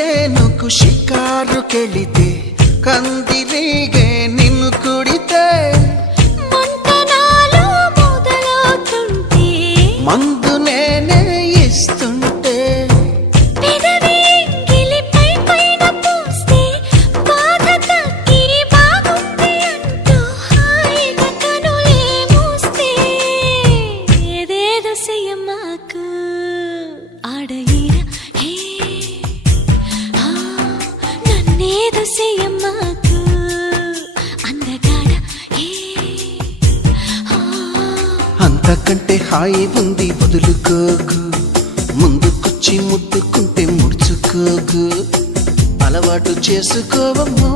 చేనుకు షికారుకెళితే కందిరీగే నిన్ను కుడితే మంతనాలు మొదలవుతుంటే మందు నేనే ఇస్తుంటే పెదవి ఎంగిలిపై పైన పూస్తే బాధ తగ్గి బాగుంది అంటూ హాయిగా కనులే మూస్తే ఏదేదో చెయ్యమాకు ఆడ ఈడ హే నన్నేదో చెయ్యమాకు అందగాడ హే అంతకంటే హాయి ఉంది వదులుకోగు ముందుకొచ్చి ముట్టుకుంటే ముడుచుకోగు అలవాటు చేసుకోవమ్మో